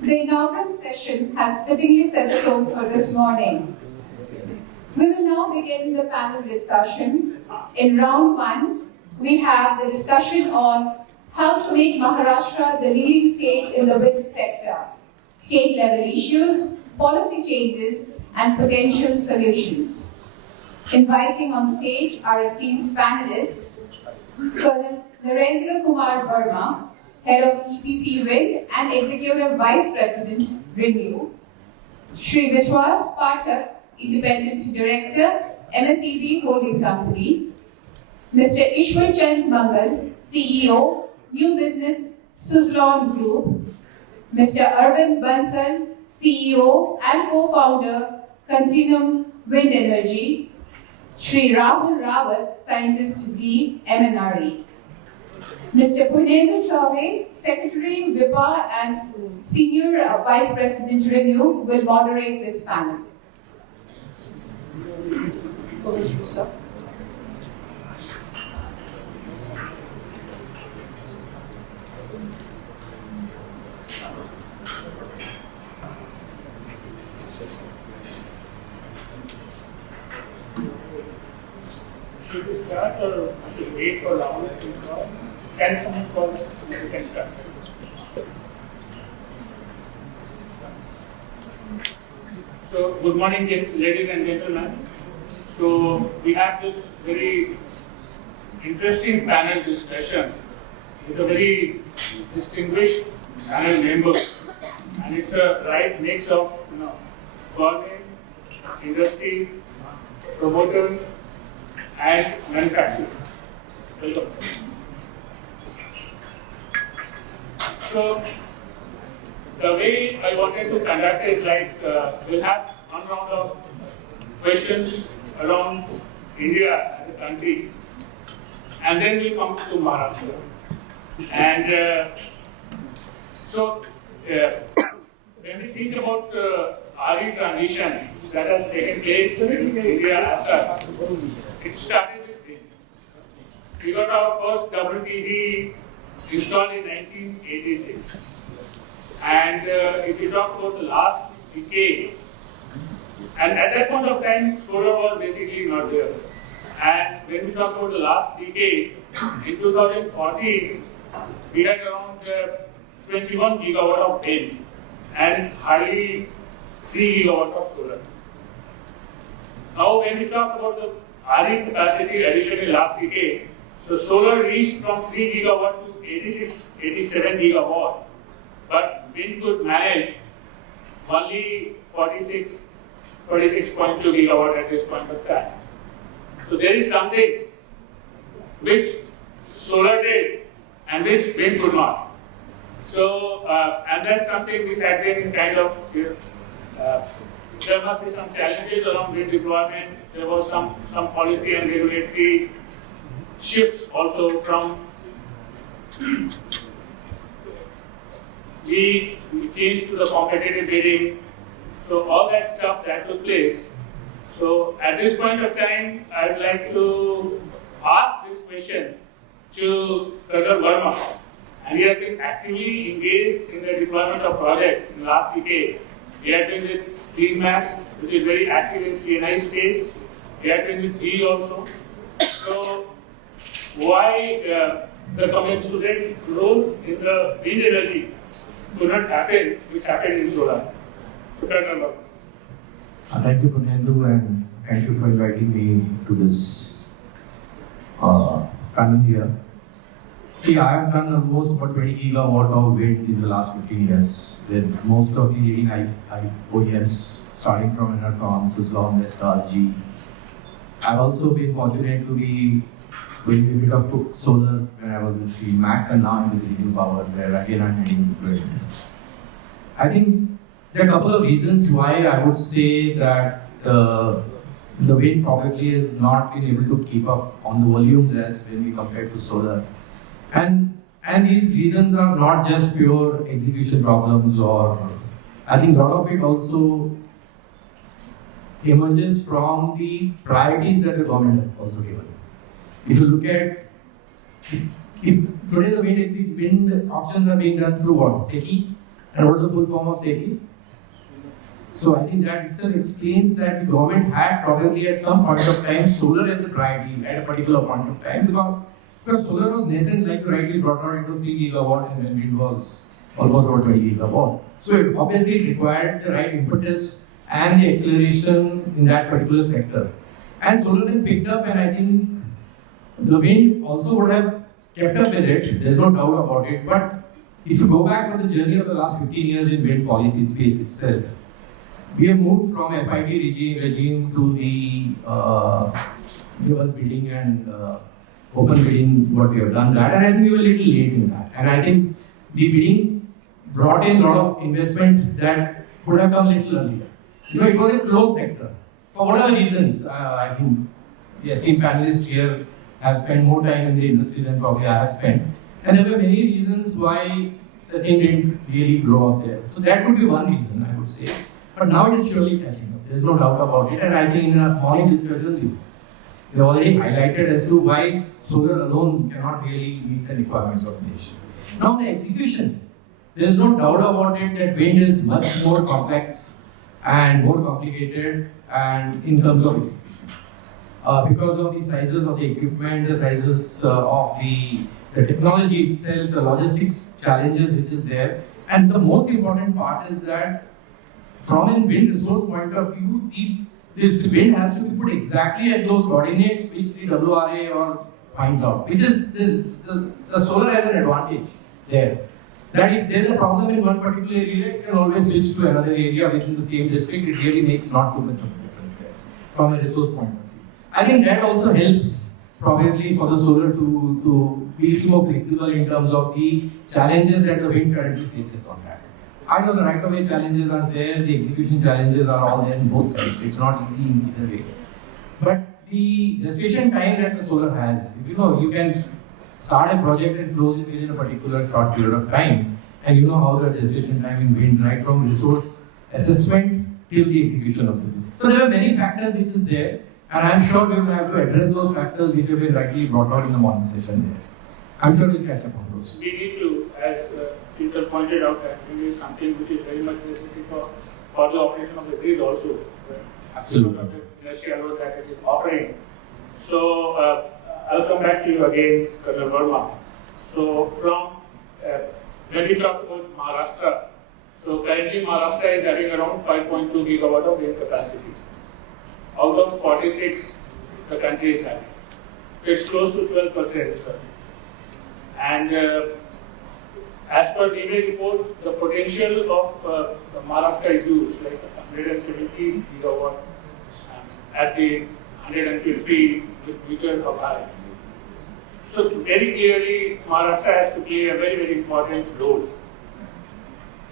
The inaugural session has fittingly set the tone for this morning. We will now begin the panel discussion. In round one, we have the discussion on how to make Maharashtra the leading state in the wind sector, state-level issues, policy changes, and potential solutions. Inviting on stage our esteemed panelists, Colonel Narendra Kumar Verma, Head of EPC Wind and Executive Vice President, Renewable, Shri Vishwas, Pathak, Independent Director, MSEB Holding Company, Mr. 𝐏𝐴𝐚𝐲 CEO, New Business Suzlon Group, Mr. 𝐼𝐧𝐝 CEO and co-founder, Continuum Wind Energy, Shri Rahul Rawat, Scientist D, MNRE. Mr. Punendu Chaudhary, Secretary, WIPPA and Senior Vice President Renew will moderate this panel. Over to you, sir. Should we start or should we wait for Rahul to call? Can someone call? We can start. So, good morning, ladies and gentlemen. So, we have this very interesting panel discussion with a very distinguished panel members, and it's a right mix of government, industry, promoter, and manufacturing. Welcome. So, the way I wanted to conduct is like we'll have one round of questions around India as a country, and then we'll come to Maharashtra. And so, when we think about RE transition that has taken place in India as such, it started with wind. We got our first WTG installed in 1986. And if you talk about the last decade, and at that point of time, solar was basically not there. And when we talk about the last decade, in 2014, we had around 21 gigawatt of wind and hardly 3 gigawatts of solar. Now, when we talk about the RE capacity addition in last decade, so solar reached from 3 gigawatt to 87 gigawatt, but wind could manage only 46.2 gigawatt at this point of time. So there is something which solar did and which wind could not. So, and that's something which had been kind of, there must be some challenges around wind deployment. There was some policy and regulatory shifts also from we changed to the competitive bidding. So all that stuff that took place. So at this point of time, I'd like to ask this question to Colonel Verma. And he has been actively engaged in the deployment of projects in the last decade. He had been with 𝐏𝐴𝐚𝐲, which is very active in CNI space. He had been with G also. So why the commensurate growth in the wind energy could not happen, which happened in solar? So, Colonel. Thank you, Punendu, and thank you for inviting me to this panel here. See, I have done almost about 20 gigawatt of wind in the last 15 years with most of the leading OEMs, starting from 𝑚NRE, Suzlon, 𝑠TAR, G. I've also been fortunate to be doing a bit of solar when I was in 𝐏𝐴𝐚𝐬𝐴, and now I'm with Renewable Power, where again I'm handling wind. I think there are a couple of reasons why I would say that the wind probably has not been able to keep up on the volumes as when we compare to solar. And these reasons are not just pure execution problems, or I think a lot of it also emerges from the priorities that the government has also given. If you look at, if today the wind auctions are being done through what? 𝑠TATE, And what's the full form of SECI? So I think that itself explains that the government had probably at some point of time solar as a priority at a particular point of time, because solar was nascent, like you rightly brought out, it was 3 gigawatt and wind was almost about 20 gigawatt. So it obviously required the right impetus and the acceleration in that particular sector. And solar then picked up, and I think the wind also would have kept up with it, there's no doubt about it. But if you go back on the journey of the last 15 years in wind policy space itself, we have moved from FID regime to the reverse bidding and open bidding, what we have done that, and I think we were a little late in that. And I think the bidding brought in a lot of investment that would have come a little earlier. It was a closed sector. For whatever reasons, I think the esteemed panelists here have spent more time in the industry than probably I have spent. And there were many reasons why the thing didn't really grow up there. So that would be one reason, I would say. But now it is surely catching up. There's no doubt about it. And I think in our morning discussion, we already highlighted as to why solar alone cannot really meet the requirements of the nation. Now the execution, there's no doubt about it that wind is much more complex and more complicated and in terms of execution. Because of the sizes of the equipment, the sizes of the technology itself, the logistics challenges which is there. And the most important part is that from a wind resource point of view, this wind has to be put exactly at those coordinates which the WRA or finds out, which is the solar has an advantage there. That if there is a problem in one particular area, it can always switch to another area within the same district. It really makes not too much of a difference there from a resource point of view. I think that also helps probably for the solar to be a little more flexible in terms of the challenges that the wind currently faces on that. I know the right-of-way challenges are there, the execution challenges are all there in both sides. It's not easy in either way. But the gestation time that the solar has, you can start a project and close it within a particular short period of time. And you know how the gestation time in wind, right from resource assessment till the execution of the wind. So there are many factors which is there. And I'm sure we will have to address those factors which have been rightly brought out in the morning session there. I'm sure we'll catch up on those. We need to, as Peter pointed out, that it is something which is very much necessary for the operation of the grid also. Absolutely. The inertia load that it is offering. So I'll come back to you again, Colonel Verma. So from when we talk about Maharashtra, so currently Maharashtra is having around 5.2 gigawatt of wind capacity. Out of 46, the country is having. It's close to 12%, sir. And as per the report, the potential of the Maharashtra is huge, like 170 gigawatt at the 150 meters of height. So very clearly, Maharashtra has to play a very, very important role.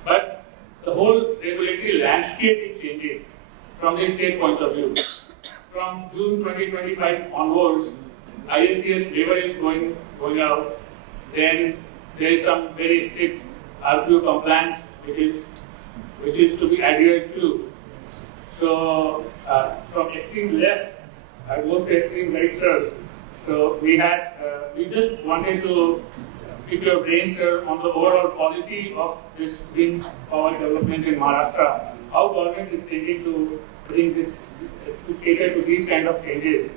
But the whole regulatory landscape is changing from the state point of view. From June 2025 onwards, ISDS waiver is going out. Then there is some very strict RPO compliance which is to be adhered to. So from extreme left, I go to extreme right, sir. So we just wanted to pick your brain, sir, on the overall policy of this wind power development in Maharashtra. How government is thinking to bring this, to cater to these kind of changes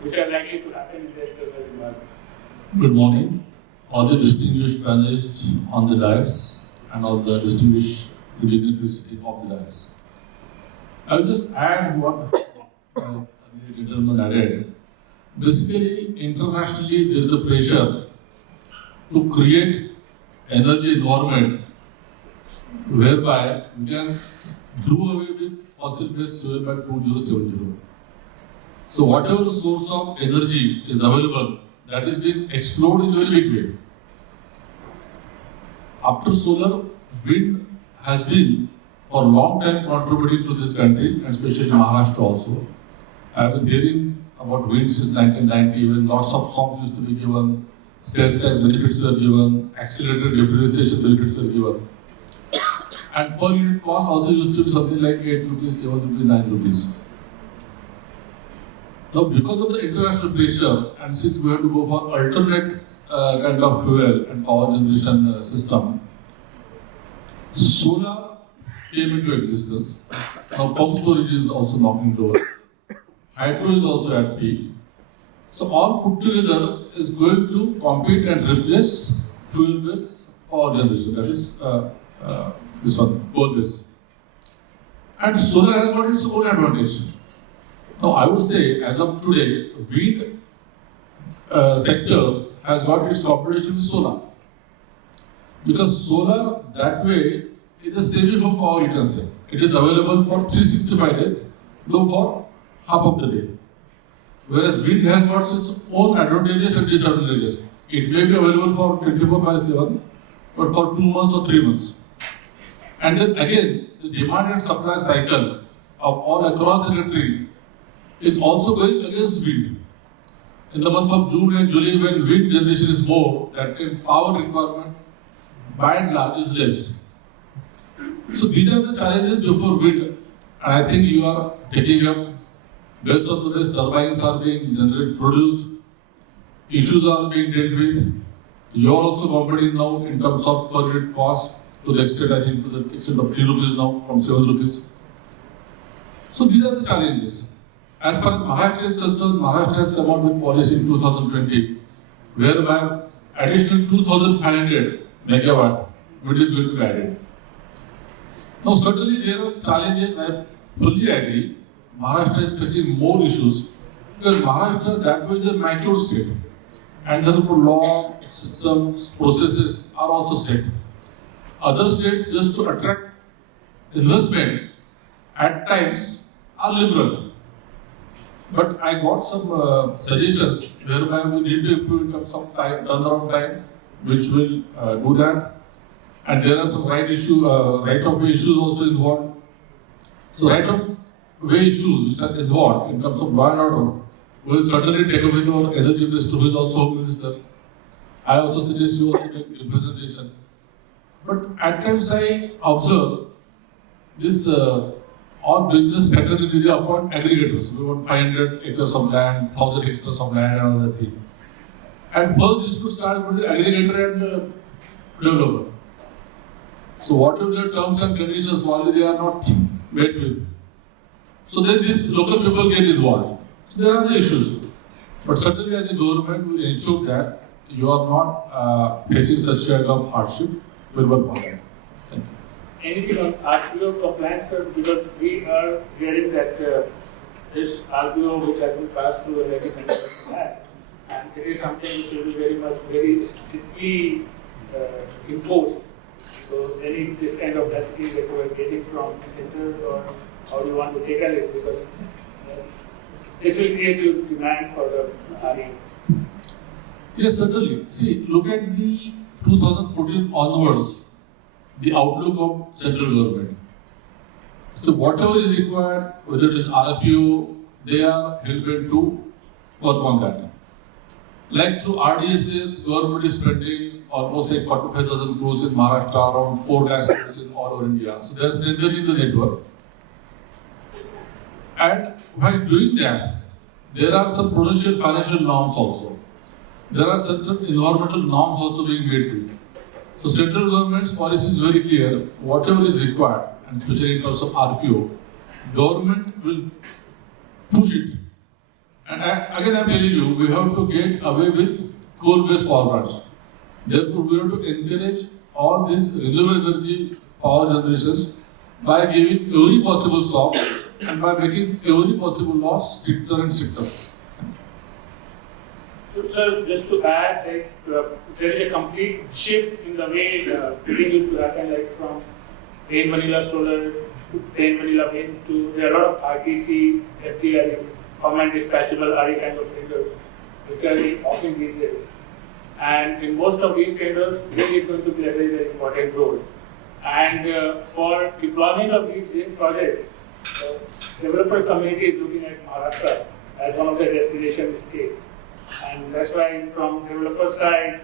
which are likely to happen in the external environment. Good morning, all the distinguished panelists on the dais and all the distinguished dignitaries of the dais. I will just add what the gentleman added. Basically, internationally, there is a pressure to create energy environment whereby we can do away with fossil-based fuel by 2070. So whatever source of energy is available, that is being explored in a very big way. After solar, wind has been for a long time contributing to this country, and especially Maharashtra also. I have been hearing about wind since 1990, when lots of songs used to be given, sales tax benefits were given, accelerated depreciation benefits were given. And per unit cost also used to be something like 8 rupees, 7 rupees, 9 rupees. Now, because of the international pressure, and since we have to go for alternate kind of fuel and power generation system, Solar came into existence. Now pump storage is also knocking doors. Hydro is also at peak. So all put together is going to compete and replace fuel-based power generation. That is this one, coal-based. And solar has got its own advantage. Now I would say, as of today, wind sector has got its competition with solar. Because solar, that way, is a semi-firm power, you can say. It is available for 365 days, though for half of the day. Whereas wind has got its own advantages and disadvantages. It may be available for 24/7, but for 2 months or 3 months. And then again, the demand and supply cycle of all across the country is also going against wind. In the month of June and July, when wind generation is more, that power requirement by and large is less. So these are the challenges before wind, and I think you are taking up based on the best turbines are being produced, issues are being dealt with. You are also competing now in terms of per unit cost to the extent, I think, to the extent of 3 rupees now from 7 rupees. So these are the challenges. As far as Maharashtra is concerned, Maharashtra has come out with policy in 2020, whereby additional 2,500 megawatt wind is going to be added. Now certainly there are challenges, I fully agree. Maharashtra is facing more issues because Maharashtra, that way is a mature state, and the law, some processes are also set. Other states, just to attract investment, at times are liberal. But I got some suggestions whereby we need to improve in terms of time, turnaround time, which will do that. And there are some right of way issues also involved. So right of way issues which are involved in terms of law and order will certainly take up with our energy minister, who is also home minister. I also suggest you also make representation. But at times I observe this all business fraternity upon aggregators. We want 500 acres of land, 1,000 hectares of land, and all that thing. And first this to start with the aggregator and developer. So whatever the terms and conditions, probably they are not met with. So then these local people get involved. So there are the issues. But certainly as a government, we ensure that you are not facing such kind of hardship. We will work on that. Thank you. Anything on RPO compliance, sir? Because we are hearing that this RPO which has been passed through a legislative act, and it is something which will be very strictly enforced. So this kind of messaging that we are getting from centers, or how do you want to take it? Because this will create a demand for the RE. Yes, certainly. See, look at the 2014 onwards, the outlook of central government. So whatever is required, whether it is RPO, they are helping to work on that. Like through RDSS, government is spending almost like 45,000 crores in Maharashtra, around 4 lakh crores in all over India. So they are strengthening the network. And while doing that, there are some prudential financial norms also. There are certain environmental norms also being made with. So central government's policy is very clear. Whatever is required, and especially in terms of RPO, government will push it. And again, I'm telling you, we have to get away with coal-based power plants. Therefore, we have to encourage all these renewable energy power generations by giving every possible soft and by making every possible law stricter and stricter. So, sir, just to add, there is a complete shift in the way bidding used to happen, like from plain vanilla solar to plain vanilla wind to there are a lot of RTC, FDRE, command dispatchable RE kind of tenders, which are often these days. And in most of these tenders, wind is going to play a very important role. And for deployment of these wind projects, developer community is looking at Maharashtra as one of the destination states. And that's why from developer side,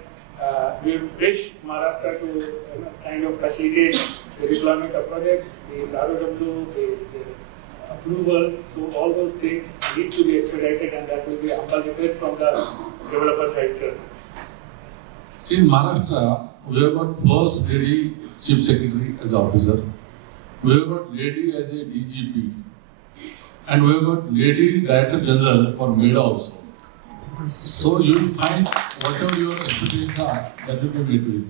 we wish Maharashtra to kind of facilitate the deployment of projects, the ROW, the approvals, so all those things need to be expedited, and that will be a humble request from the developer side, sir. See, in Maharashtra, we have got first lady chief secretary as officer, we have got lady as a DGP, and we have got lady director general for MEDA also. So you will find whatever your expectations are, that will be met with.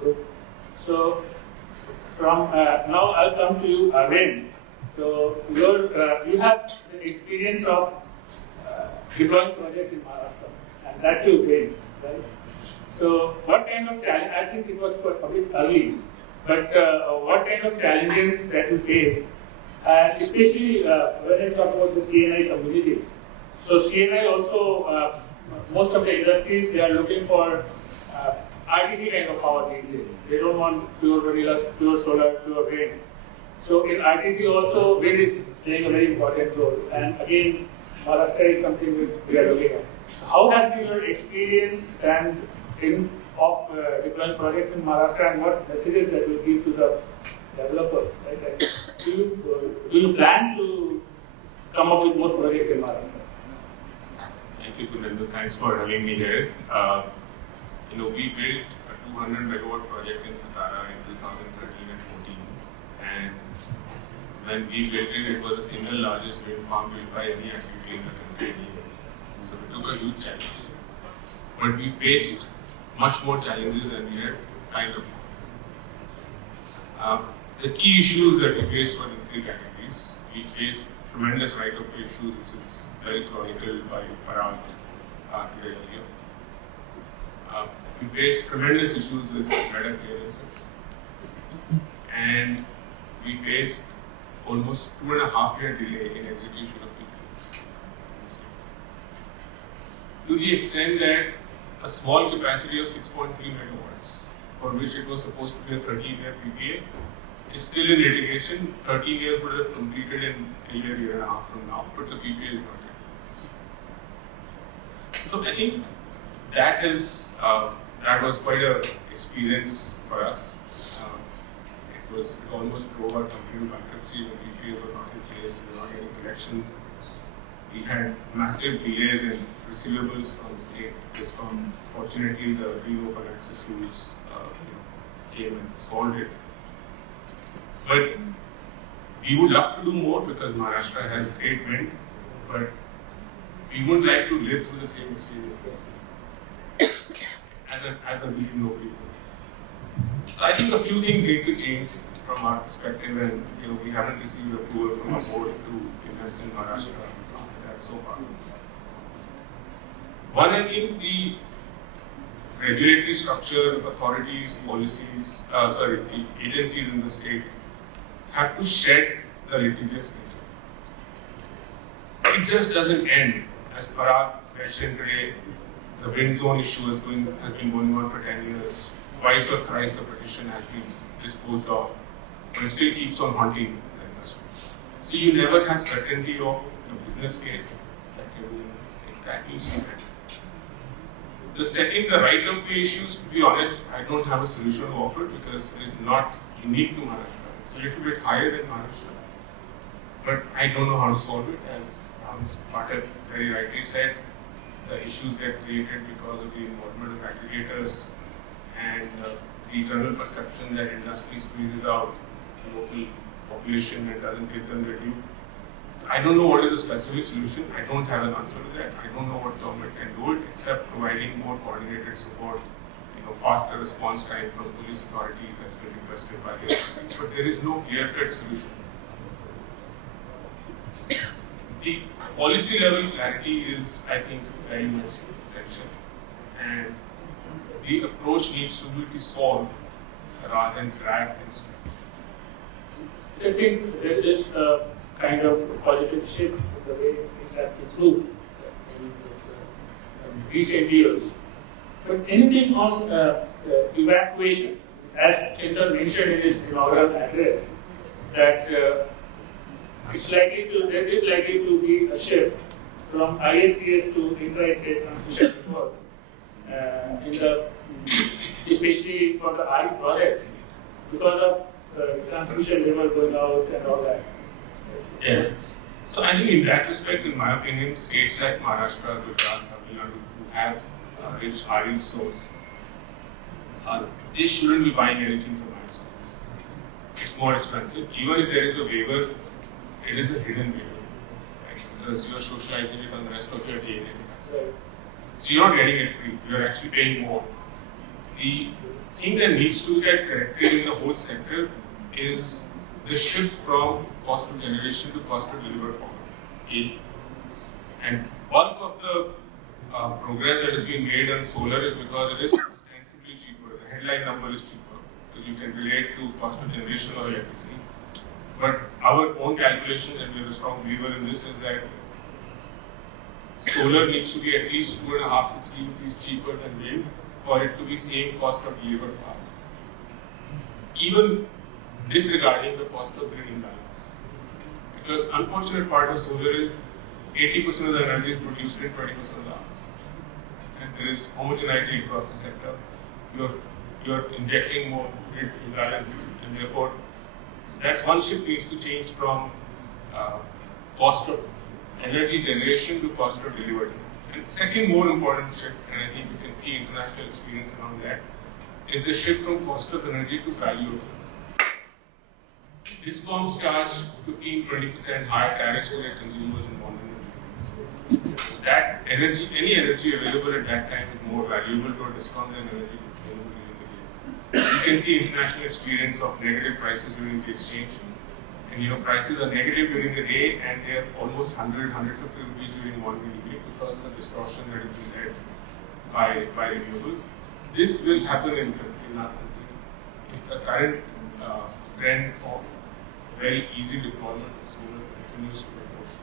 Good. So, from now I'll come to you, Arvind. So, you have the experience of deploying projects in Maharashtra, and that too great, right? So, what kind of challenge? I think it was a bit early, but what kind of challenges that you faced, and especially when I talk about the CNI community. So, CNI also, most of the industries, they are looking for RTC kind of power these days. They don't want pure vanilla, pure solar, pure wind. So in RTC also, wind is playing a very important role. And again, Maharashtra is something we are looking at. How has been your experience of deploying projects in Maharashtra, and what messages that will give to the developers? Right? And do you plan to come up with more projects in Maharashtra? Thank you, Renendra. Thanks for having me here. We built a 200 megawatt project in 𝑠t𝑎𝑡𝑒 in 2013 and 14. And when we built it, it was the single largest wind farm built by any activity in the country. So we took a huge challenge. But we faced much more challenges than we had signed up for. The key issues that we faced were in three categories. We faced tremendous right-of-way issues, which is very chronicled by Pathak today earlier. We faced tremendous issues with data clearances, and we faced almost 2.5-year delay in execution of PPAs. To the extent that a small capacity of 6.3 megawatts, for which it was supposed to be a 13-year PPA, is still in litigation. 13 years would have completed in a year and a half from now, but the PPA is not yet. So I think that was quite an experience for us. It almost drove our company to bankruptcy. The PPAs were not in place, we were not getting collections. We had massive delays in receivables from the state 𝐏𝐴𝐚. Fortunately, the Renewable access rules came and solved it. But we would love to do more because Maharashtra has great wind, but we would like to live through the same experience as a really low people. So I think a few things need to change from our perspective, and we haven't received approval from our board to invest in Maharashtra after that so far. One, I think the regulatory structure, authorities, policies, the agencies in the state have to shed the litigious nature. It just doesn't end. As Parag mentioned today, the wind zone issue has been going on for 10 years. Twice or thrice the petition has been disposed of, but it still keeps on haunting the industry. So you never have certainty of the business case that you're doing. That needs to end. The second, the right-of-way issues, to be honest, I don't have a solution to offer because it is not unique to Maharashtra. It's a little bit higher in Maharashtra. But I don't know how to solve it. As Pathak very rightly said, the issues get created because of the involvement of aggregators and the general perception that industry squeezes out the local population and doesn't give them the due. So I don't know what is the specific solution. I don't have an answer to that. I don't know what government can do it except providing more coordinated support, faster response time from police authorities that's been requested by the authorities. But there is no clear-cut solution. The policy level clarity is, I think, very much essential, and the approach needs to be solved rather than drag things. I think there is a kind of positive shift in the way things have improved in recent years. But anything on evacuation, as Chintan mentioned in his inaugural address, that there is likely to be a shift from ISTS to intra-state transmission network, especially for the RE projects, because of transmission level going out and all that. Yes. So I think in that respect, in my opinion, states like Maharashtra, Gujarat, Tamil Nadu, who have rich RE source, they shouldn't be buying anything from us. It's more expensive. Even if there is a waiver, it is a hidden waiver, right? Because you are socializing it on the rest of your DNA. So you're not getting it free. You're actually paying more. The thing that needs to get corrected in the whole sector is the shift from cost of generation to cost of delivered format. And bulk of the progress that has been made on solar is because it is ostensibly cheaper. The headline number is cheaper because you can relate to cost of generation or electricity. But our own calculations, and we are a strong believer in this, is that solar needs to be at least 2.5 to 3 rupees cheaper than wind for it to be same cost of delivered power. Even disregarding the cost of grid imbalance. Because unfortunate part of solar is 80% of the energy is produced in 20% of the hours. And there is homogeneity across the sector. You're injecting more grid imbalance, and therefore that's one shift needs to change from cost of energy generation to cost of delivered. And second more important shift, and I think you can see international experience around that, is the shift from cost of energy to value. DISCOMs charge 15-20% higher tariffs to their consumers in vulnerable. So that energy, any energy available at that time is more valuable to a DISCOM than energy available during the day. You can see international experience of negative prices during the exchange. And prices are negative during the day and they are almost 100, 150 rupees during morning and evening because of the distortion that is being led by renewables. This will happen in our country if the current trend of very easy deployment of solar continues to be pushed.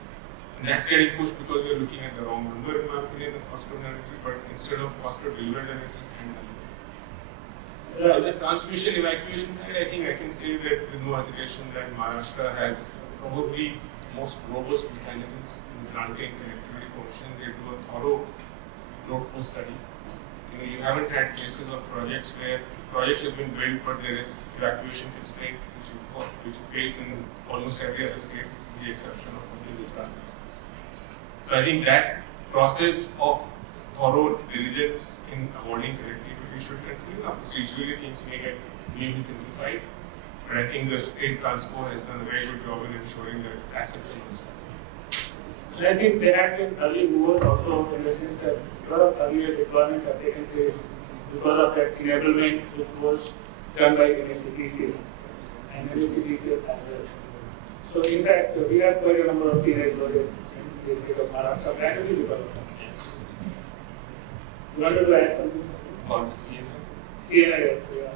And that's getting pushed because we are looking at the wrong number, in my opinion, the cost of energy, but instead of cost of delivered energy and on the transmission evacuation side, I think I can say that with no hesitation that Maharashtra has probably most robust mechanisms in granting connectivity permission. They do a thorough load flow study. You haven't had cases of projects where projects have been built but there is evacuation constraint which you face in almost every other state, with the exception of Gujarat. So I think that process of thorough diligence in awarding connectivity should continue. Procedurally, things may get maybe simplified, but I think the state transco has done a very good job in ensuring that assets are understood. And I think there have been early movers also in the sense that a lot of earlier deployment have taken place because of that enablement which was done by MSEB and MSEB as well. So in fact, we have quite a number of CNI projects in the state of Maharashtra gradually developed. Yes. You wanted to add something? About the CNI? CNI, yeah.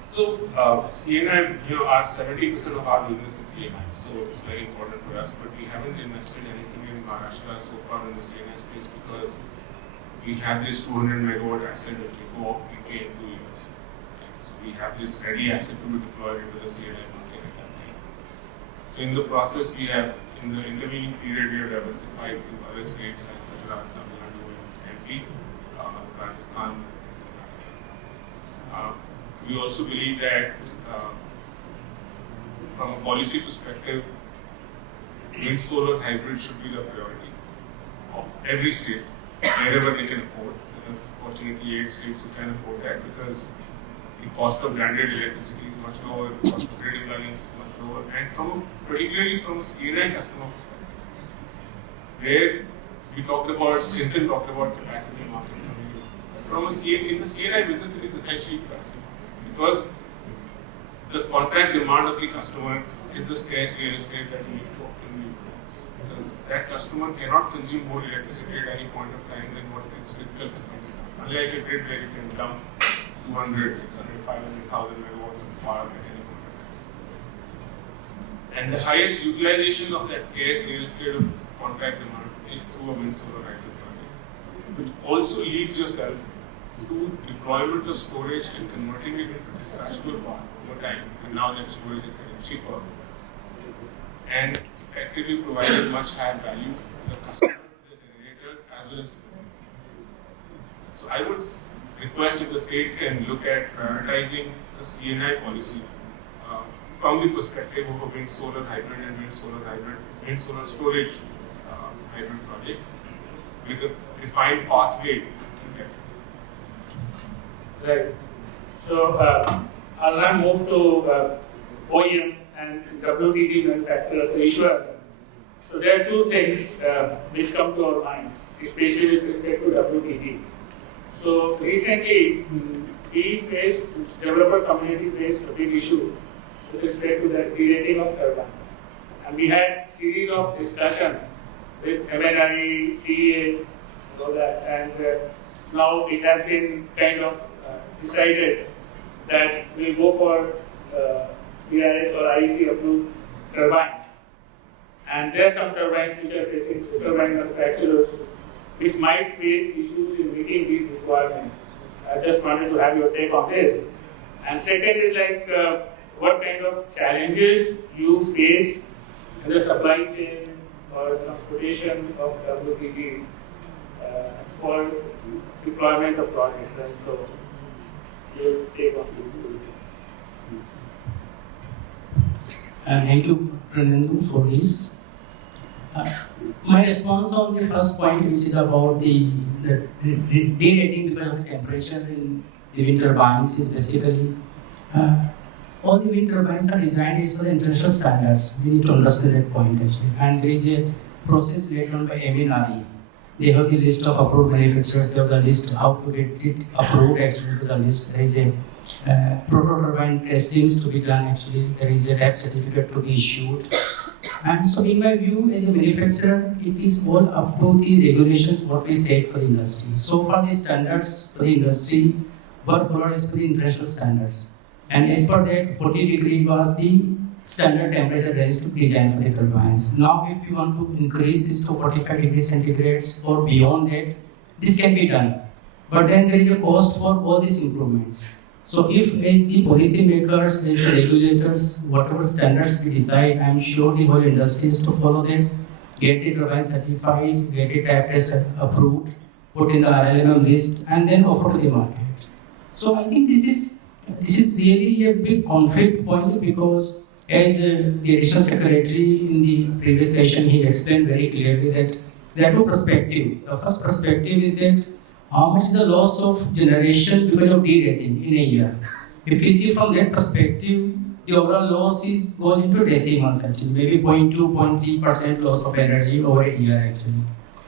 So, CNI, our 70% of our business is CNI, so it's very important for us, but we haven't invested anything in Maharashtra so far in the CNI space because we have this 200 megawatt asset which will go off in 2 years. So we have this ready asset to be deployed into the CNI market at that time. So in the process, we have, in the intervening period, we have diversified to other states like Gujarat, Tamil Nadu, MP, Rajasthan. We also believe that from a policy perspective, wind solar hybrid should be the priority of every state, wherever they can afford. Fortunately, 8 states who can afford that because the cost of landed electricity is much lower, the cost of grid imbalance is much lower, and particularly from a CNI customer perspective, where we talked about, Chintan talked about capacity market. From in the CNI business, it is essentially capacity because the contract demand of the customer is the scarce real estate that we need to optimally utilize. Because that customer cannot consume more electricity at any point of time than what its physical facilities are. Unlike a grid where you can dump 200, 600, 500,000 megawatts of power at any point of time. And the highest utilization of that scarce real estate of contract demand is through a wind solar hybrid project, which also leads yourself to deployment of storage and converting it into dispatchable power over time. And now that storage is getting cheaper and effectively providing much higher value to the customer, the generator, as well as the generator. So I would request that the state can look at prioritizing the CNI policy from the perspective of a wind solar hybrid and wind solar storage hybrid projects with a defined pathway to get Right. So I'll now move to OEM and WTG manufacturers, so Ishwar. So there are two things which come to our minds, especially with respect to WTG. So recently, developer community faced a big issue with respect to the re-rating of turbines. And we had series of discussion with MNRE, CEA, all that, and now it has been kind of decided that we'll go for BRS or IEC approved turbines. And there are some turbines which are facing turbine manufacturers which might face issues in meeting these requirements. I just wanted to have your take on this. And second is like what kind of challenges you face in the supply chain or transportation of WTGs for deployment of projects. And so your take on these two things. Thank you, Renendra, for this. My response on the first point, which is about the de-rating because of the temperature in the wind turbines, is basically all the wind turbines are designed as per the international standards. We need to understand that point actually. And there is a process laid on by MNRE. They have the list of approved manufacturers. They have the list how to get it approved actually to the list. There is a proto-turbine testings to be done actually. There is a type certificate to be issued. And so in my view, as a manufacturer, it is all up to the regulations what we set for the industry. So far the standards for the industry were followed as per the international standards. And as per that, 40 degree was the standard temperature range to design for the turbines. Now if you want to increase this to 45 degrees centigrades or beyond that, this can be done. But then there is a cost for all these improvements. So if as the policy makers, as the regulators, whatever standards we decide, I am sure the whole industry is to follow them, get the turbine certified, get it type test approved, put in the RLMM list, and then offer to the market. So I think this is really a big conflict point because as the additional secretary in the previous session, he explained very clearly that there are two perspectives. The first perspective is that how much is the loss of generation because of de-rating in a year. If you see from that perspective, the overall loss goes into decimals actually, maybe 0.2, 0.3% loss of energy over a year actually.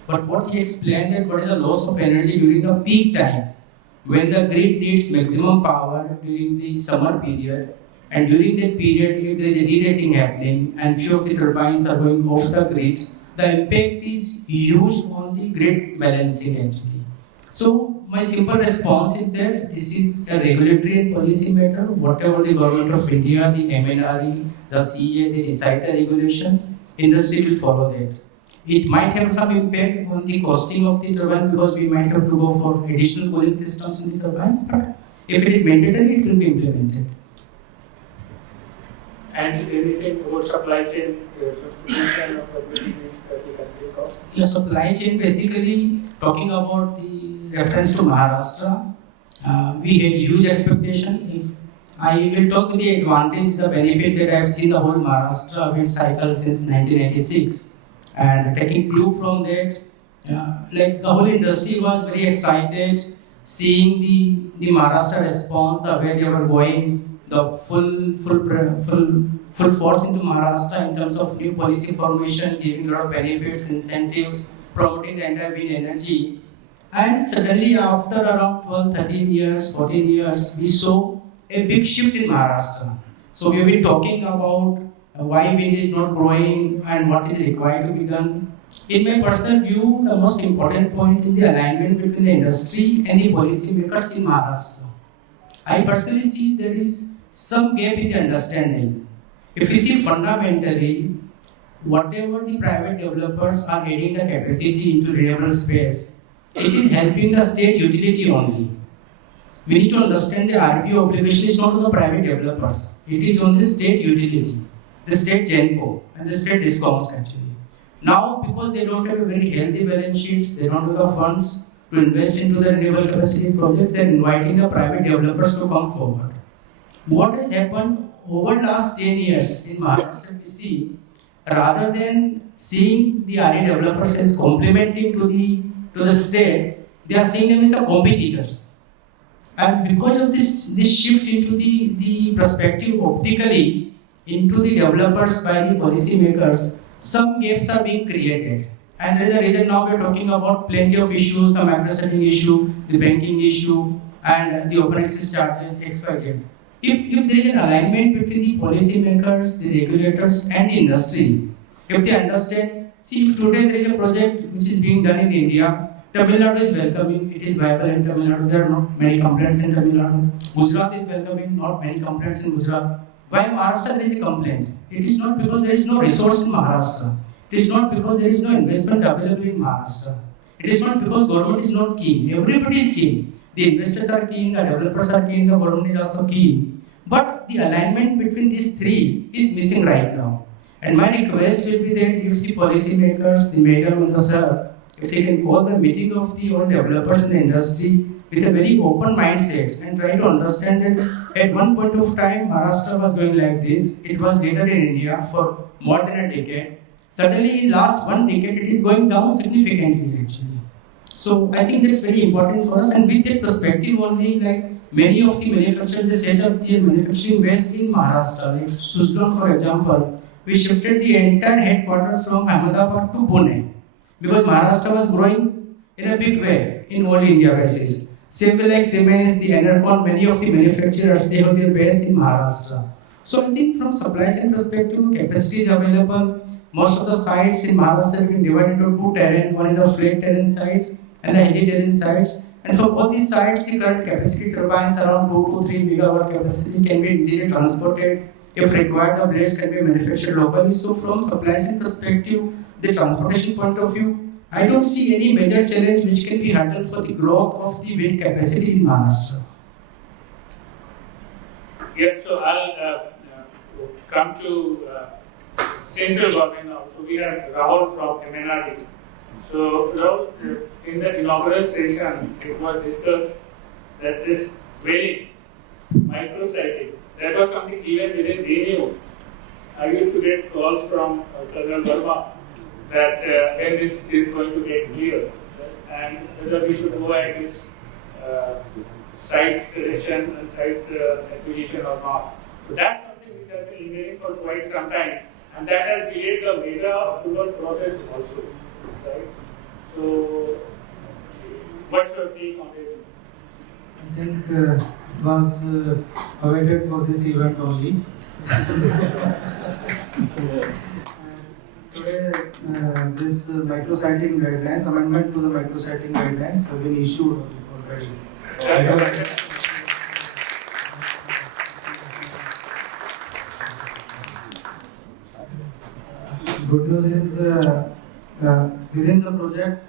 But what he explained that what is the loss of energy during the peak time, when the grid needs maximum power during the summer period, and during that period if there is a de-rating happening and few of the turbines are going off the grid, the impact is huge on the grid balancing actually. So my simple response is that this is a regulatory and policy matter. Whatever the government of India, the MNRE, the CEA, they decide the regulations, industry will follow that. It might have some impact on the costing of the turbine because we might have to go for additional cooling systems in the turbines, but if it is mandatory, it will be implemented. And anything about supply chain, substitution of abilities that you can think of? Your supply chain, basically talking about the reference to Maharashtra, we had huge expectations. If I will talk to the advantage, the benefit that I have seen the whole Maharashtra wind cycle since 1986, and taking clue from that, like the whole industry was very excited, seeing the Maharashtra response, the way they were going, the full force into Maharashtra in terms of new policy formation, giving a lot of benefits, incentives, promoting the entire wind energy. And suddenly after around 12, 13 years, 14 years, we saw a big shift in Maharashtra. So we have been talking about why wind is not growing and what is required to be done. In my personal view, the most important point is the alignment between the industry and the policy makers in Maharashtra. I personally see there is some gap in the understanding. If you see fundamentally, whatever the private developers are adding the capacity into renewable space, it is helping the state utility only. We need to understand the RPO obligation is not on the private developers. It is on the state utility, the state GENCO and the state DISCOMs actually. Now, because they don't have a very healthy balance sheets, they don't have the funds to invest into the renewable capacity projects, they are inviting the private developers to come forward. What has happened over the last 10 years in Maharashtra, we see, rather than seeing the RE developers as complementing to the state, they are seeing them as competitors. And because of this shift into the perspective optically into the developers by the policymakers, some gaps are being created. And there is a reason now we are talking about plenty of issues, the micro-setting issue, the banking issue, and the open access charges, XYZ. If there is an alignment between the policymakers, the regulators, and the industry, if they understand, see, if today there is a project which is being done in India, Tamil Nadu is welcoming, it is viable in Tamil Nadu, there are not many complaints in Tamil Nadu. Gujarat is welcoming, not many complaints in Gujarat. Why Maharashtra there is a complaint? It is not because there is no resource in Maharashtra. It is not because there is no investment available in Maharashtra. It is not because government is not keen. Everybody is keen. The investors are keen, the developers are keen, the government is also keen. But the alignment between these three is missing right now. And my request will be that if the policymakers, the madam and the sir, if they can call the meeting of the all developers in the industry with a very open mindset and try to understand that at one point of time Maharashtra was going like this, it was leader in India for more than a decade. Suddenly in last 1 decade it is going down significantly actually. So I think that's very important for us, and with that perspective only, like many of the manufacturers, they set up their manufacturing base in Maharashtra. Like Suzlon, for example, we shifted the entire headquarters from Ahmedabad to Pune because Maharashtra was growing in a big way in all India basis. Same way like Siemens, the 𝐼𝐴, many of the manufacturers, they have their base in Maharashtra. So I think from supply chain perspective, capacity is available. Most of the sites in Maharashtra have been divided into two terrain. One is a flat terrain sites and a hilly terrain sites. And for both these sites, the current capacity turbines around 2 to 3 megawatt capacity can be easily transported. If required, the blades can be manufactured locally. So from supply chain perspective, the transportation point of view, I don't see any major challenge which can be handled for the growth of the wind capacity in Maharashtra. Yeah, so I'll come to central government now. So we have Rahul from MNRE. So Rahul, in the inaugural session, it was discussed that this dwelling, micro-siting, that was something even within ReNew. I used to get calls from Colonel Verma that when this is going to get clear and whether we should go ahead with site selection and site acquisition or not. So that's something which has been lingering for quite some time, and that has delayed the mega approval process also. Right? So, what's your take on this? I think it was awaited for this event only. Today, this micro-siting guidelines, amendment to the micro-siting guidelines have been issued already. Good news is within the project,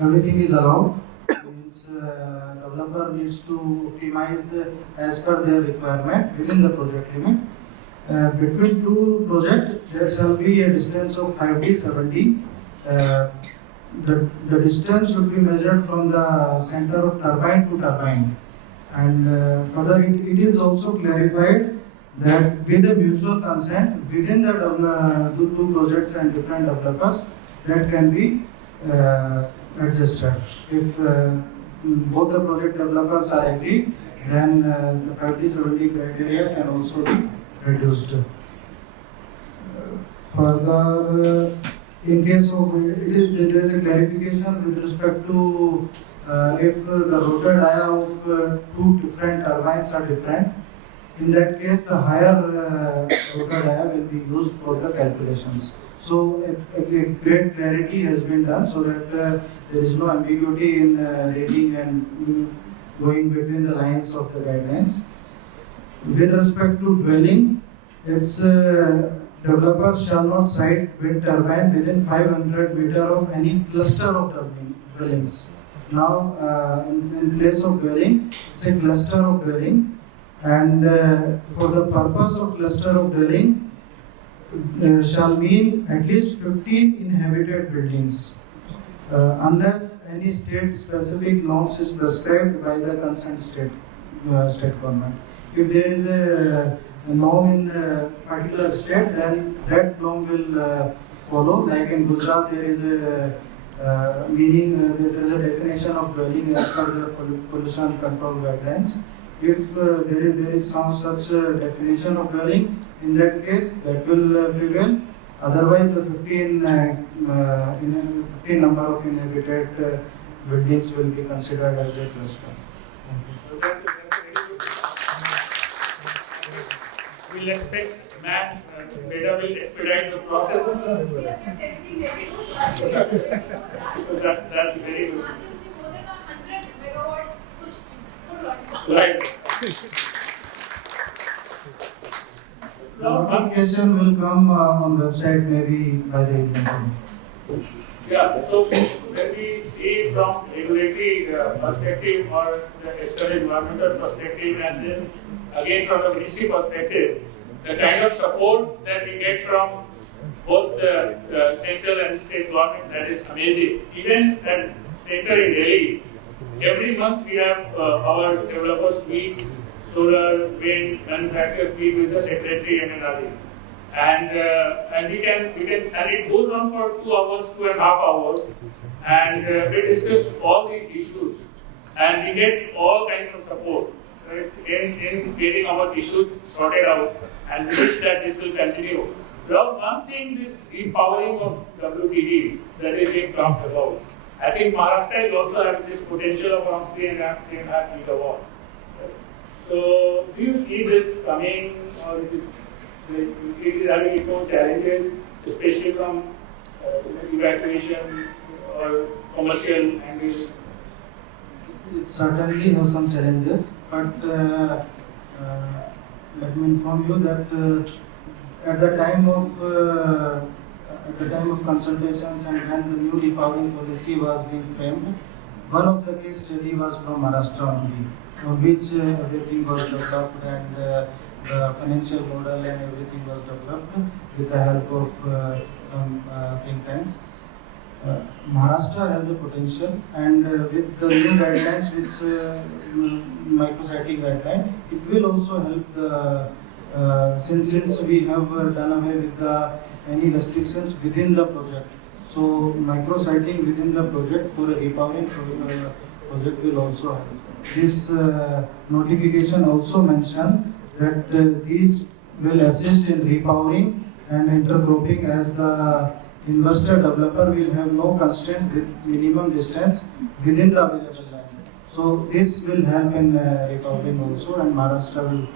everything is allowed. Means developer needs to optimize as per their requirement within the project limit. Between two projects, there shall be a distance of 5D/70. The distance should be measured from the center of turbine to turbine. And further, it is also clarified that with the mutual consent within the two projects and different developers, that can be adjusted. If both the project developers are agreed, then the 5D/70 criteria can also be reduced. Further, in case of there is a clarification with respect to if the rotor dia of two different turbines are different. In that case, the higher rotor dia will be used for the calculations. So a great clarity has been done so that there is no ambiguity in reading and going between the lines of the guidelines. With respect to dwelling, its developers shall not site wind turbine within 500 meter of any cluster of dwellings. Now, in place of dwelling, it's a cluster of dwelling. And for the purpose of cluster of dwelling shall mean at least 15 inhabited buildings, unless any state-specific norms is prescribed by the concerned state government. If there is a norm in a particular state, then that norm will follow. Like in Gujarat, there is a meaning there is a definition of dwelling as per the pollution control guidelines. If there is some such definition of dwelling, in that case that will prevail. Otherwise, the 15 number of inhabited buildings will be considered as a cluster. We'll expect MAN data will expedite the process. So that's very good. Right. Notification will come on website maybe by the evening. Yeah, so when we see from regulatory perspective or the external environmental perspective, and then again from the ministry perspective, the kind of support that we get from both the central and state government, that is amazing. Even at center in Delhi, every month we have our developers meet, solar, wind manufacturers meet with the secretary MNRE. And we can, and it goes on for 2 hours, 2.5 hours, and we discuss all the issues, and we get all kinds of support, right, in getting our issues sorted out, and we wish that this will continue. Now, one thing, this empowering of WTGs that is being talked about, I think Maharashtra is also having this potential of around 3.5 GW. So, do you see this coming, or it is having its own challenges, especially from evacuation or commercial angles? It certainly has some challenges, but let me inform you that at the time of consultations and when the new repowering policy was being framed, one of the case study was from Maharashtra only, on which everything was developed and the financial model and everything was developed with the help of some think tanks. Maharashtra has a potential, and with the new guidelines, which microsite guideline, it will also help the since we have done away with any restrictions within the project. So micrositing within the project for a repowering project will also help. This notification also mentioned that these will assist in repowering and intercropping, as the investor developer will have no constraint with minimum distance within the available land. So this will help in repowering also, and Maharashtra will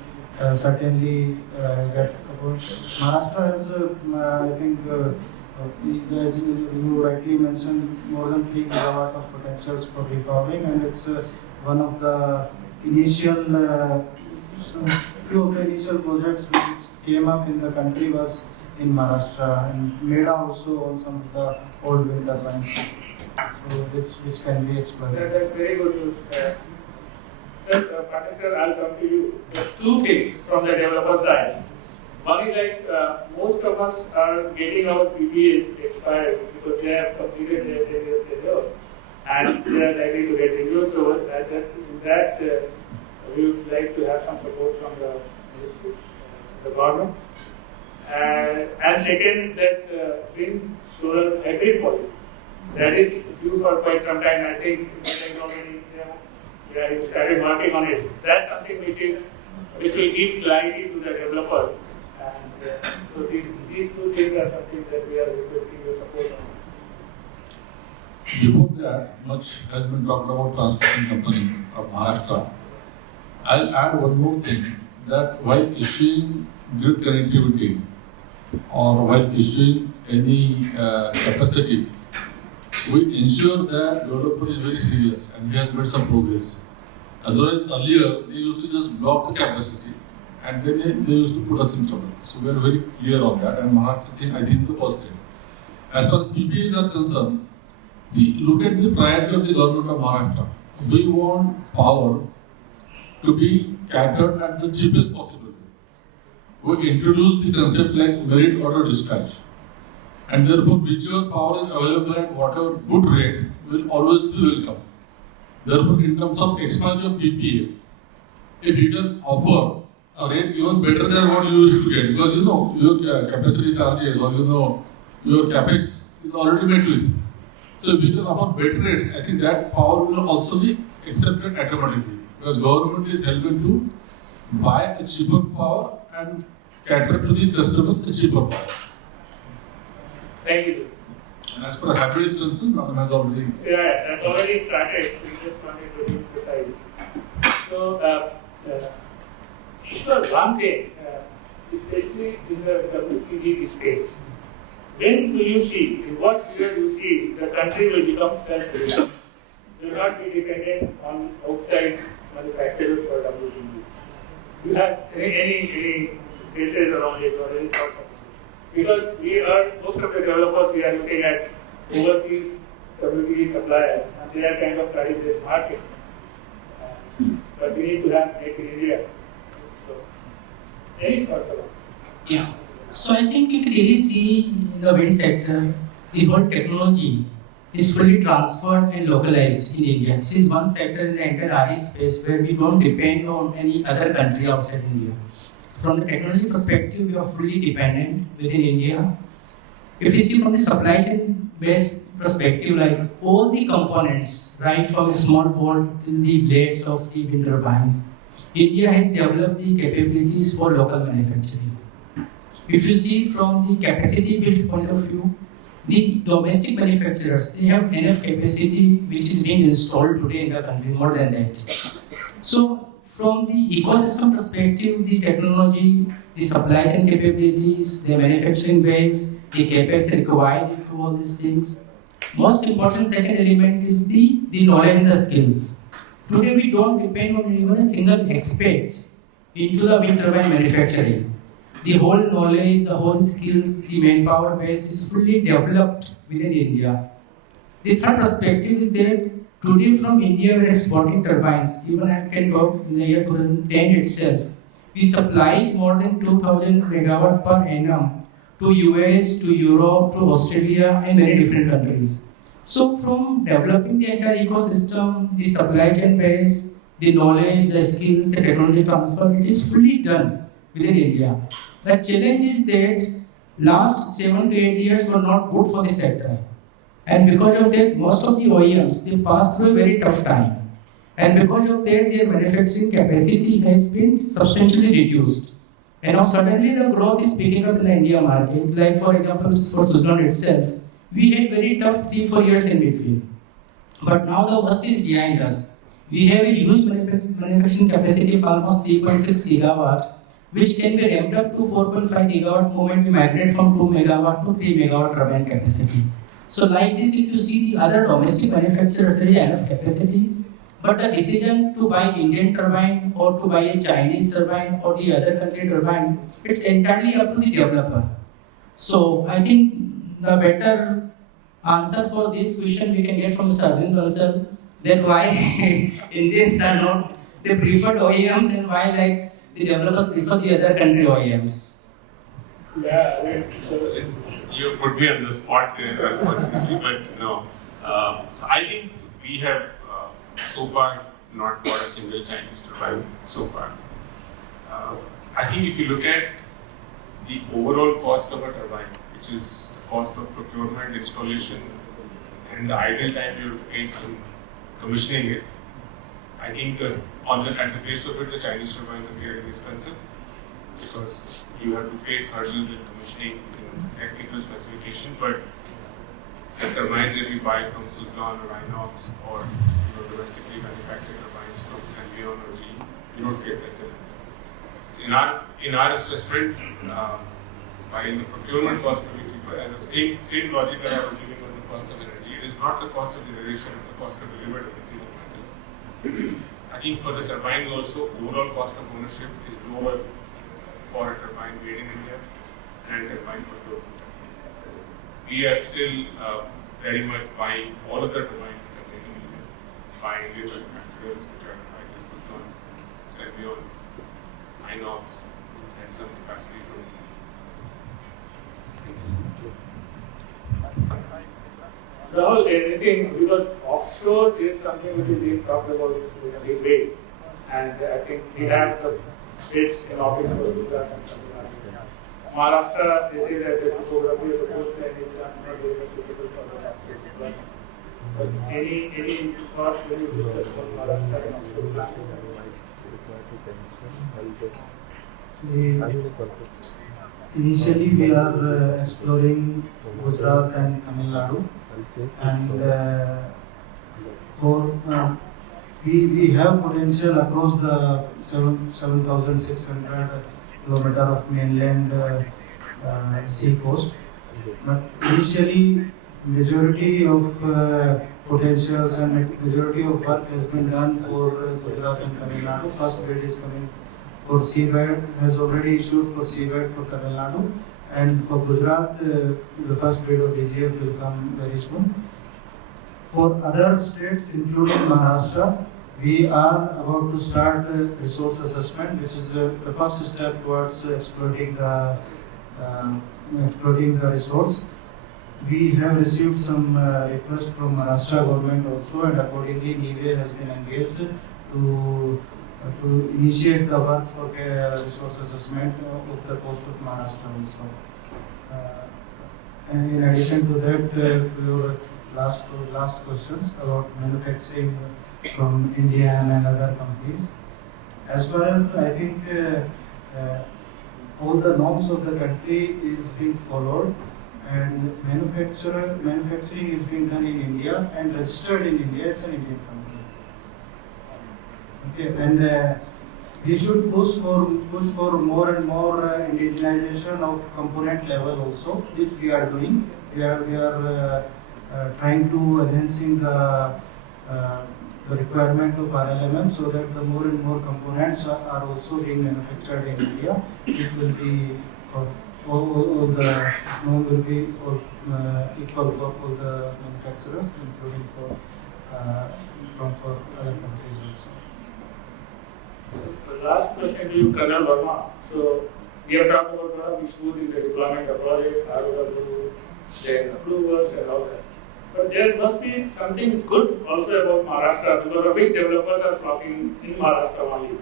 certainly get. Maharashtra has, I think, as you rightly mentioned, more than 3 GW of potentials for repowering, and it's one of the initial, few of the initial projects which came up in the country was in Maharashtra, and MNRE also on some of the old wind turbines, so which can be exploited. That's very good news. Sir, Pathak sir, I'll come to you. There's 2 things from the developer side. One is like most of us are getting our PPAs expired because they have completed their 10 years tenure and they are likely to get renewed. So that we would like to have some support from the ministry, the government. And second, that wind solar hybrid policy that is due for quite some time. I think already you started working on it. That's something which will give clarity to the developer. And so these 2 things are something that we are requesting your support on. Before that, much has been talked about transmission company of Maharashtra. I'll add one more thing, that while issuing grid connectivity or while issuing any capacity, we ensure that developer is very serious and he has made some progress. Otherwise, earlier they used to just block the capacity and then they used to put us in trouble. So we are very clear on that, and Maharashtra, I think, the positive. As far as PPAs are concerned, see, look at the priority of the government of Maharashtra. We want power to be catered at the cheapest possible way. We introduced the concept like merit order dispatch, and therefore whichever power is available at whatever good rate will always be welcome. Therefore, in terms of expiry of PPA, if you can offer a rate even better than what you used to get, because your capacity charges or your capex is already met with. So if we talk about better rates, I think that power will also be accepted automatically because government is helping to buy a cheaper power and cater to the customers a cheaper power. Thank you. And as for hybrid is concerned, Madam has already. Yeah, that's already started. We just wanted to be precise. So, Ishwar, one thing, especially in the WPD space, when do you see, in what year do you see the country will become self-reliant? Will not be dependent on outside manufacturers for WPD? Do you have any cases around it or any thoughts on it? Because we are, most of the developers, we are looking at overseas WPD suppliers, and they are kind of flooding this market. But we need to have Make in India. So, any thoughts about it? Yeah. So I think you can really see in the wind sector, the whole technology is fully transferred and localized in India. This is one sector in the entire RE space where we don't depend on any other country outside India. From the technology perspective, we are fully dependent within India. If you see from the supply chain based perspective, like all the components, right from a small bolt to the blades of the wind turbines, India has developed the capabilities for local manufacturing. If you see from the capacity build point of view, the domestic manufacturers, they have enough capacity which is being installed today in the country, more than that. So from the ecosystem perspective, the technology, the supply chain capabilities, the manufacturing base, the capex required into all these things. Most important second element is the knowledge and the skills. Today we don't depend on even a single expert into the wind turbine manufacturing. The whole knowledge, the whole skills, the manpower base is fully developed within India. The third perspective is that today from India we are exporting turbines. Even I can talk in the year 2010 itself. We supplied more than 2,000 megawatt per annum to US, to Europe, to Australia and many different countries. So from developing the entire ecosystem, the supply chain base, the knowledge, the skills, the technology transfer, it is fully done within India. The challenge is that last 7 to 8 years were not good for the sector. And because of that, most of the OEMs, they passed through a very tough time. And because of that, their manufacturing capacity has been substantially reduced. And now suddenly the growth is picking up in the India market. Like for example, for Suzlon itself, we had very tough 3-4 years in between. But now the worst is behind us. We have a huge manufacturing capacity of almost 3.6 gigawatt, which can be ramped up to 4.5 gigawatt moment we migrate from 2 megawatt to 3 megawatt turbine capacity. So like this, if you see the other domestic manufacturers, there is enough capacity, but the decision to buy Indian turbine or to buy a Chinese turbine or the other country turbine, it's entirely up to the developer. So I think the better answer for this question we can get from Mr. 𝐼𝐧𝐝 that why Indians are not the preferred OEMs and why like the developers prefer the other country OEMs. Yeah, You put me on the spot there, unfortunately, but no. So I think we have so far not bought a single Chinese turbine so far. I think if you look at the overall cost of a turbine, which is the cost of procurement, installation, and the idle time you face in commissioning it, I think at the face of it, the Chinese turbines are very expensive because you have to face hurdles in commissioning in technical specification. But the turbines that we buy from Suzlon or 𝐼𝐧𝐼𝐚 or domestically manufactured turbines from 𝐿𝑒𝑣𝑒𝑙 or 𝐺, you don't face that challenge. In our assessment, while the procurement cost will be cheaper, and the same logic that I was giving on the cost of energy, it is not the cost of generation, it's the cost of delivered energy that matters. I think for the turbines also, overall cost of ownership is lower for a turbine made in India and a turbine procured from China. We are still very much buying all of the turbines which are made in India, buying Indian manufacturers which are like Suzlon, 𝐿𝑒𝑣𝑒𝑙, inox, and some capacity from Rahul, anything, because offshore is something which is being talked about in a big way, and I think we have the states in office for Gujarat and something like that. Maharashtra, they say that the topography of the coastline is not very much suitable for the offshore. Any thoughts when you discuss about Maharashtra and offshore plan? Initially, we are exploring Gujarat and Tamil Nadu, and we have potential across the 7,600 kilometer of mainland sea coast. But initially, majority of potentials and majority of work has been done for Gujarat and Tamil Nadu. First bid is coming for 𝐏𝐶BAD, has already issued for 𝐶BAD for Tamil Nadu, and for Gujarat, the first bid of DGF will come very soon. For other states, including Maharashtra, we are about to start resource assessment, which is the first step towards exploiting the resource. We have received some requests from Maharashtra government also, and accordingly, 𝐁𝐴 has been engaged to initiate the work for resource assessment of the coast of Maharashtra also. And in addition to that, your last questions about manufacturing from India and other companies. As far as I think all the norms of the country is being followed, and manufacturing is being done in India and registered in India. It's an Indian company. Okay, and we should push for more and more indigenization of component level also, which we are doing. We are trying to enhancing the requirement of RLMM so that the more and more components are also being manufactured in India, which will be all the norm will be equal for all the manufacturers, including for other countries also. The last question to you, Colonel Verma. So we have talked about a lot of issues in the deployment of projects, ROW, then approvals and all that. But there must be something good also about Maharashtra, because of which developers are flocking in Maharashtra only.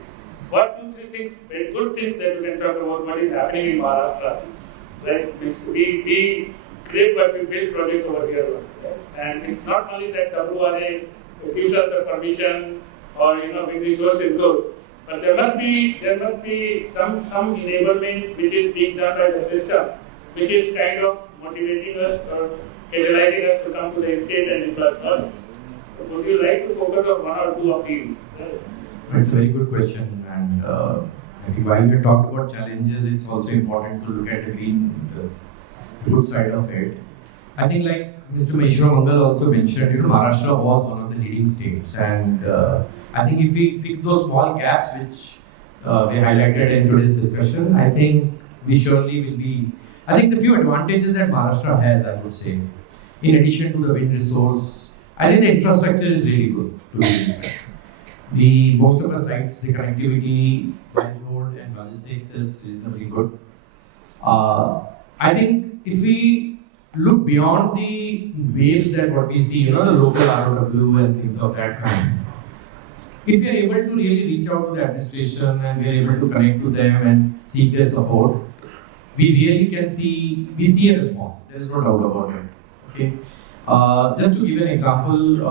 What 2-3 things, very good things that you can talk about what is happening in Maharashtra? Like we great, but we build projects over here. Right? And it's not only that WRA gives us the permission or when resource is good, but there must be some enablement which is being done by the system, which is kind of motivating us or catalyzing us to come to the stage and deploy knowledge. So would you like to focus on one or two of these? It's a very good question, and I think while we talk about challenges, it's also important to look at the good side of it. I think like Mr. 𝐼𝐴𝐺𝐻 also mentioned, Maharashtra was one of the leading states, and I think if we fix those small gaps which we highlighted in today's discussion, I think we surely will be. I think the few advantages that Maharashtra has, I would say, in addition to the wind resource, I think the infrastructure is really good. Most of the sites, the connectivity, road and logistics is reasonably good. I think if we look beyond the waves that what we see, the local ROW and things of that kind, if we are able to really reach out to the administration and we are able to connect to them and seek their support, we really can see a response. There is no doubt about it. Okay. Just to give an example,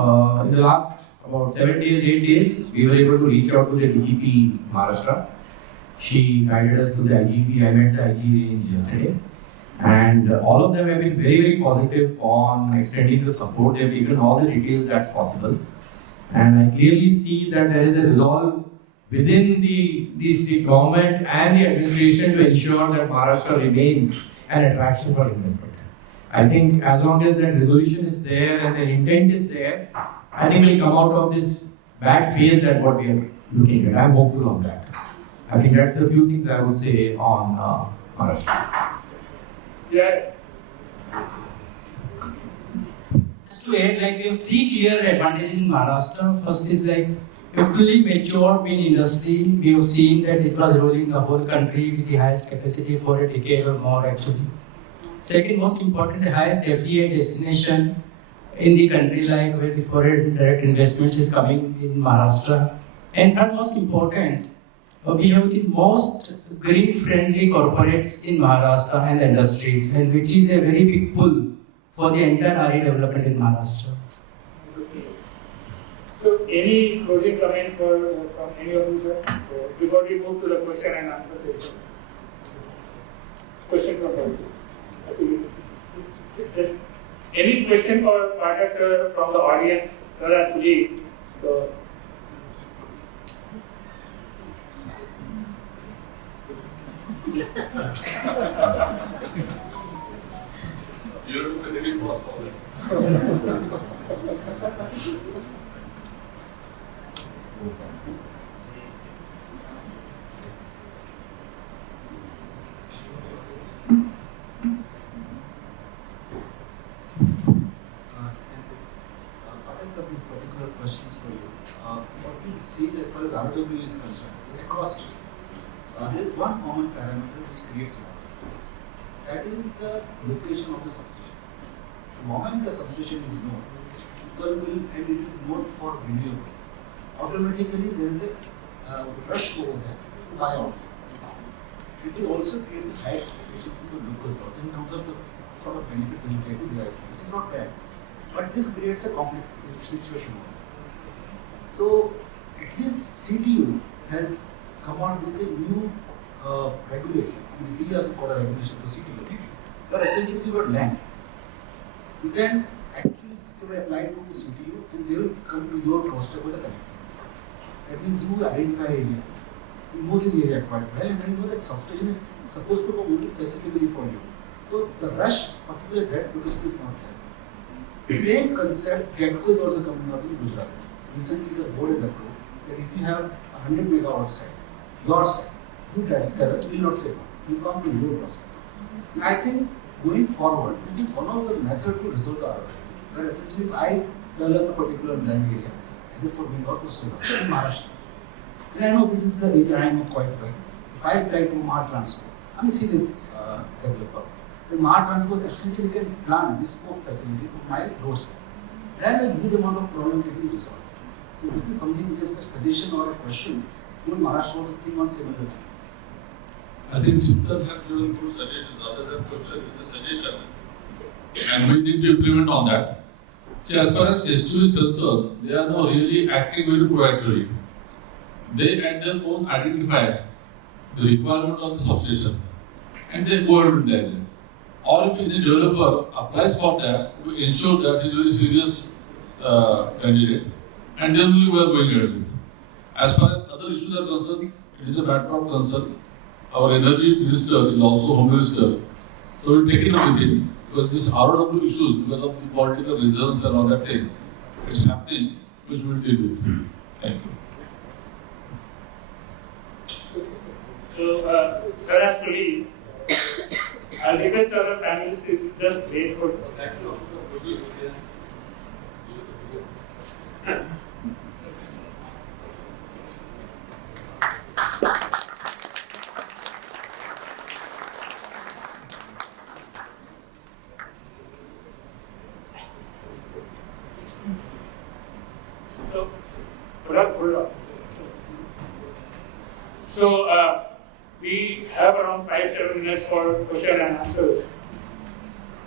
in the last about 7 days, 8 days, we were able to reach out to the DGP Maharashtra. She guided us to the IGP. I met the IG range yesterday. And all of them have been very, very positive on extending the support. They have given all the details that's possible. And I clearly see that there is a resolve within the state government and the administration to ensure that Maharashtra remains an attraction for investment. I think as long as that resolution is there and the intent is there, I think we'll come out of this bad phase that what we are looking at. I'm hopeful on that. I think that's a few things I would say on Maharashtra. Yeah. Just to add, we have 3 clear advantages in Maharashtra. First is a fully mature wind industry. We have seen that it was rolling the whole country with the highest capacity for a decade or more actually. Second most important, the highest FDI destination in the country, where the foreign direct investment is coming in Maharashtra. And third most important, we have the most green-friendly corporates in Maharashtra and the industries, and which is a very big pull for the entire RE development in Maharashtra. any closing comment from any of you, sir? So before we move to the question and answer session. Question from all. Actually, just any question for Pathak sir from the audience, sir, actually. So, You have to really pause for that. Of these particular questions for you. What we see as far as RW is concerned, across there is one common parameter which creates water. That is the location of the substation. The moment the substation is known, people will, and it is known for renewables. Automatically there is a rush over there to buy out. It will also create a high expectation from the locals also in terms of the sort of benefit they will get to derive, which is not bad. But this creates a complex situation. So, at least CTU has come out with a new regulation. We see as for a regulation for CTU. But essentially, if you got land, you can actually apply to CTU and they will come to your doorstep with a connection. That means you identify area. You know this area quite well, and then you know that substation is supposed to go only specifically for you. So, the rush, particularly that location is not there. Same concept, 𝐏𝐴𝐚𝐬𝐴 is also coming up in Gujarat. Recently, the board has approved that if you have a 100 megawatt site, your site, you terrace will not say no. You come to your doorstep. I think going forward, this is one of the methods to resolve the ROI. Where essentially, if I develop a particular land area, either for wind or for solar, in Maharashtra, and I know this is the area I know quite well. If I apply to Maharashtra, I'm a serious developer. The Maharashtra essentially can plan this smoke facility to my doorstep. There is a huge amount of problem that we resolve. So this is something which is a suggestion or a question. Even Maharashtra also think on similar lines. I think Chintan has given good suggestions, rather than question, it is a suggestion. And we need to implement on that. See, as far as S2 is concerned, they are now really acting very proactively. They at their own identify the requirement of the substation and they go ahead with that. Or if any developer applies for that, we ensure that he is a very serious candidate, and then only we are going ahead with. As far as other issues are concerned, it is a matter of concern. Our energy minister is also home minister, so we take it up with him because this ROW issues, because of the political reasons and all that thing, it's happening, which we will deal with. Thank you. So, sir has to leave. I'll request the other panelists to just wait for. So, hold on. So, we have around 5-7 minutes for question and answers.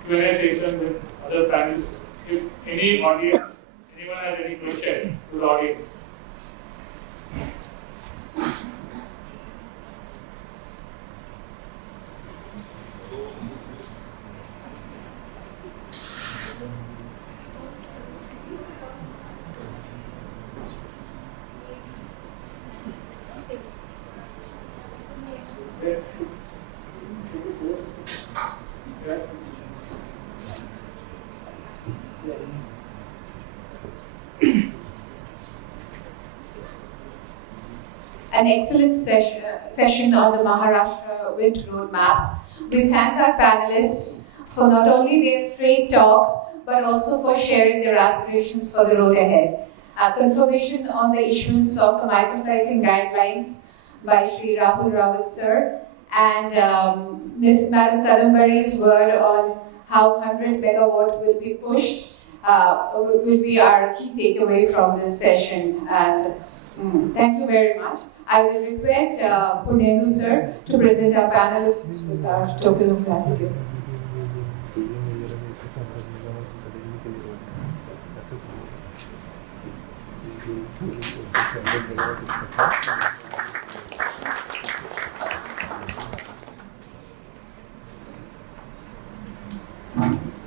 Q&A session with other panelists. If anyone has any question to the audience. An excellent session on the Maharashtra wind roadmap. We thank our panelists for not only their straight talk, but also for sharing their aspirations for the road ahead. Confirmation on the issuance of the micrositing guidelines by Shri Rahul Rawat sir, and Madam Kadambari's word on how 100 megawatt will be pushed will be our key takeaway from this session. And thank you very much. I will request Punendu sir to present our panelists with our token of gratitude. you.